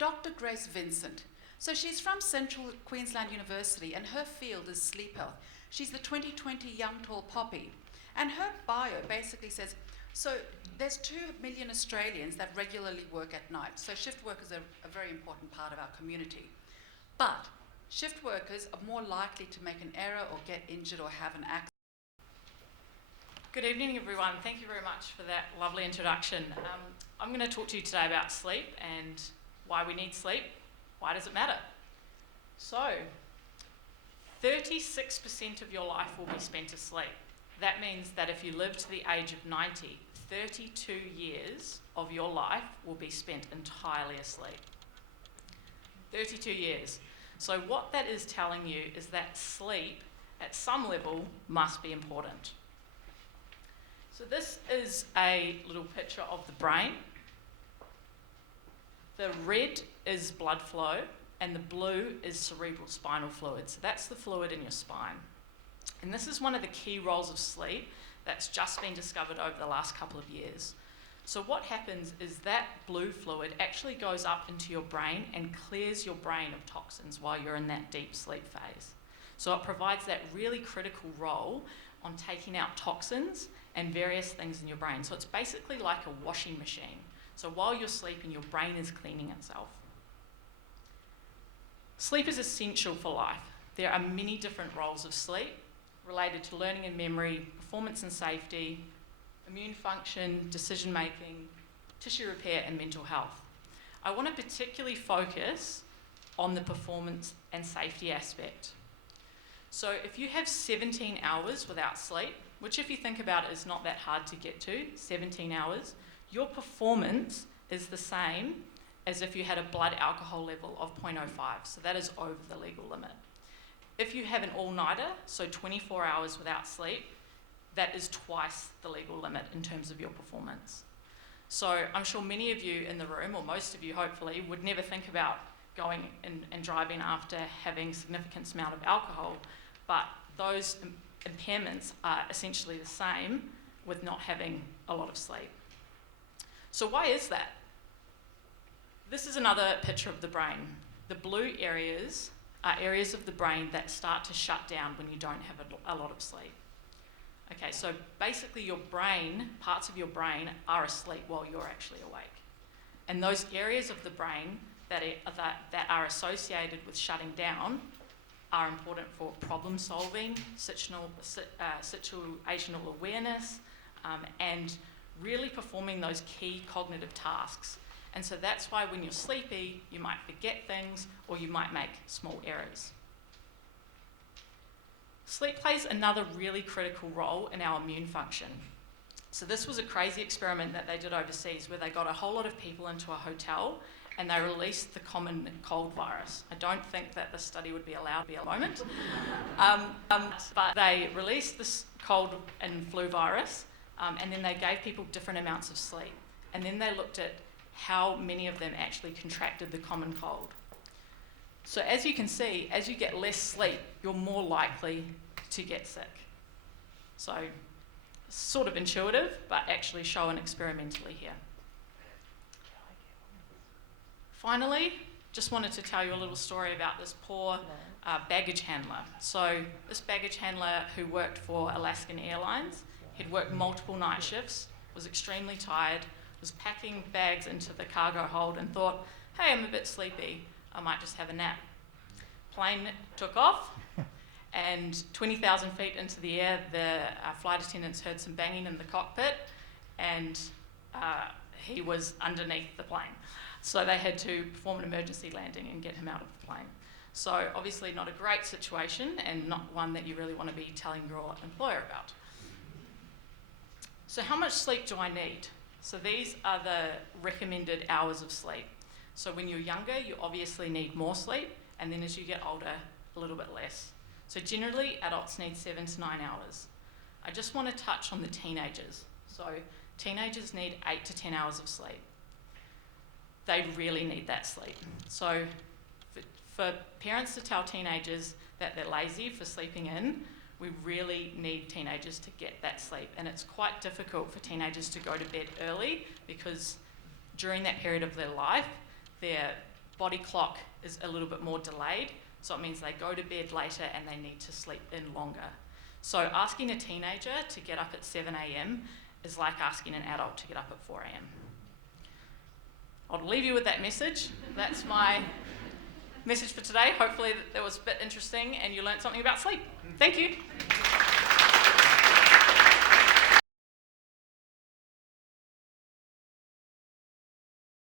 Dr. Grace Vincent. So she's from Central Queensland University and her field is sleep health. She's the 2020 Young Tall Poppy. And her bio basically says, so there's 2 million Australians that regularly work at night. So shift workers are a very important part of our community. But shift workers are more likely to make an error or get injured or have an accident. Good evening, everyone. Thank you very much for that lovely introduction. I'm going to talk to you today about sleep and why we need sleep. Why does it matter? So, 36% of your life will be spent asleep. That means that if you live to the age of 90, 32 years of your life will be spent entirely asleep. 32 years. So what that is telling you is that sleep, at some level, must be important. So this is a little picture of the brain. The red is blood flow and the blue is cerebral spinal fluid. So that's the fluid in your spine. And this is one of the key roles of sleep that's just been discovered over the last couple of years. So what happens is that blue fluid actually goes up into your brain and clears your brain of toxins while you're in that deep sleep phase. So it provides that really critical role on taking out toxins and various things in your brain. So it's basically like a washing machine. So while you're sleeping, your brain is cleaning itself. Sleep is essential for life. There are many different roles of sleep related to learning and memory, performance and safety, immune function, decision making, tissue repair, and mental health. I want to particularly focus on the performance and safety aspect. So if you have 17 hours without sleep, which if you think about it is not that hard to get to, 17 hours, your performance is the same as if you had a blood alcohol level of 0.05, so that is over the legal limit. If you have an all-nighter, so 24 hours without sleep, that is twice the legal limit in terms of your performance. So I'm sure many of you in the room, or most of you hopefully, would never think about going and driving after having a significant amount of alcohol, but those impairments are essentially the same with not having a lot of sleep. So why is that? This is another picture of the brain. The blue areas are areas of the brain that start to shut down when you don't have a lot of sleep. Okay, so basically your brain, parts of your brain are asleep while you're actually awake. And those areas of the brain that are associated with shutting down are important for problem solving, situational awareness, and really performing those key cognitive tasks. And so that's why when you're sleepy, you might forget things or you might make small errors. Sleep plays another really critical role in our immune function. So this was a crazy experiment that they did overseas where they got a whole lot of people into a hotel and they released the common cold virus. I don't think that this study would be allowed to be at the moment. But they released this cold and flu virus and then they gave people different amounts of sleep. And then they looked at how many of them actually contracted the common cold. So as you can see, as you get less sleep, you're more likely to get sick. So sort of intuitive, but actually shown experimentally here. Finally, just wanted to tell you a little story about this poor baggage handler. So this baggage handler who worked for Alaskan Airlines, he'd worked multiple night shifts, was extremely tired, was packing bags into the cargo hold and thought, hey, I'm a bit sleepy, I might just have a nap. Plane took off and 20,000 feet into the air, the flight attendants heard some banging in the cockpit and he was underneath the plane. So they had to perform an emergency landing and get him out of the plane. So obviously not a great situation and not one that you really want to be telling your employer about. So how much sleep do I need? So these are the recommended hours of sleep. So when you're younger, you obviously need more sleep, and then as you get older, a little bit less. So generally, adults need 7 to 9 hours. I just want to touch on the teenagers. So teenagers need 8 to 10 hours of sleep. They really need that sleep. So for parents to tell teenagers that they're lazy for sleeping in, we really need teenagers to get that sleep. And it's quite difficult for teenagers to go to bed early because during that period of their life, their body clock is a little bit more delayed, so it means they go to bed later and they need to sleep in longer. So asking a teenager to get up at 7 a.m. is like asking an adult to get up at 4 a.m. I'll leave you with that message. That's my message for today. Hopefully that was a bit interesting and you learned something about sleep. Thank you.